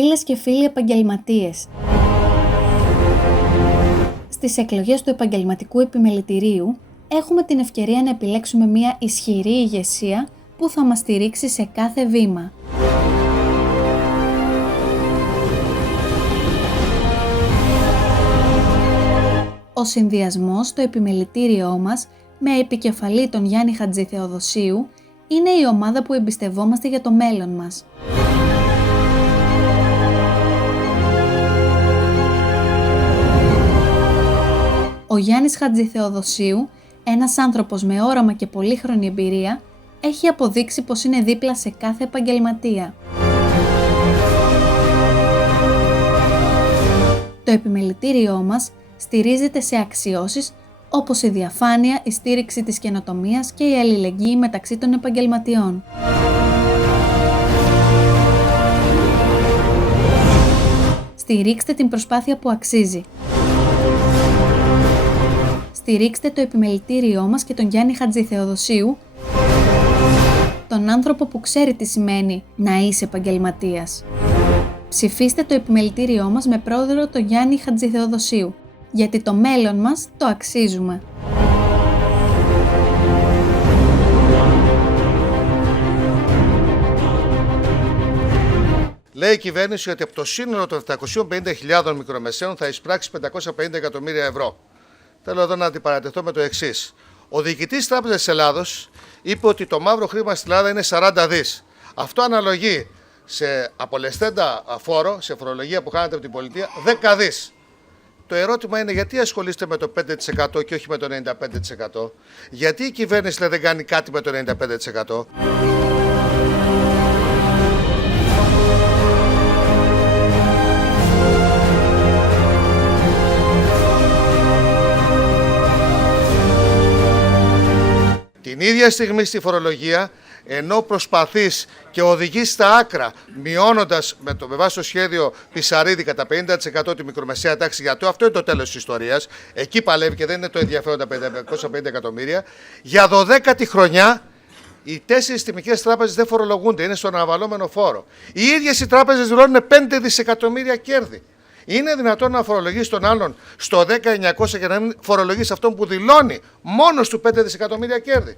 Φίλες και φίλοι επαγγελματίες, στις εκλογές του επαγγελματικού επιμελητηρίου έχουμε την ευκαιρία να επιλέξουμε μια ισχυρή ηγεσία που θα μας στηρίξει σε κάθε βήμα. Ο συνδυασμός στο επιμελητήριό μας με επικεφαλή τον Γιάννη Χατζηθεοδοσίου είναι η ομάδα που εμπιστευόμαστε για το μέλλον μας. Ο Γιάννης Χατζηθεοδοσίου, ένας άνθρωπος με όραμα και πολύχρονη εμπειρία, έχει αποδείξει πως είναι δίπλα σε κάθε επαγγελματία. Το επιμελητήριό μας στηρίζεται σε αξιώσεις όπως η διαφάνεια, η στήριξη της καινοτομίας και η αλληλεγγύη μεταξύ των επαγγελματιών. Στηρίξτε την προσπάθεια που αξίζει. Στηρίξτε το επιμελητήριό μας και τον Γιάννη Χατζηθεοδοσίου, τον άνθρωπο που ξέρει τι σημαίνει να είσαι επαγγελματίας. Ψηφίστε το επιμελητήριό μας με πρόεδρο τον Γιάννη Χατζηθεοδοσίου, γιατί το μέλλον μας το αξίζουμε. Λέει η κυβέρνηση ότι από το σύνολο των 750.000 μικρομεσαίων θα εισπράξει 550 εκατομμύρια ευρώ. Θέλω εδώ να αντιπαρατεθώ με το εξής. Ο διοικητής της Τράπεζας της Ελλάδος είπε ότι το μαύρο χρήμα στην Ελλάδα είναι 40 δις. Αυτό αναλογεί σε απολεσθέντα φόρο, σε φορολογία που χάνεται από την πολιτεία, 10 δις. Το ερώτημα είναι γιατί ασχολείστε με το 5% και όχι με το 95%. Γιατί η κυβέρνηση δεν κάνει κάτι με το 95%. Την ίδια στιγμή στη φορολογία, ενώ προσπαθείς και οδηγείς στα άκρα, μειώνοντας με βάση το σχέδιο Πισαρίδη κατά 50% τη μικρομεσαία τάξη, γιατί αυτό είναι το τέλος της ιστορίας, εκεί παλεύει και δεν είναι το ενδιαφέρον τα 550 εκατομμύρια, για 12η χρονιά οι 4 τιμικές τράπεζες δεν φορολογούνται, είναι στον αναβαλώμενο φόρο. Οι ίδιες οι τράπεζες δηλώνουν 5 δισεκατομμύρια κέρδη. Είναι δυνατόν να φορολογείς τον άλλον στο 10.900 και να μην φορολογείς αυτόν που δηλώνει μόνος του 5 δισεκατομμύρια κέρδη?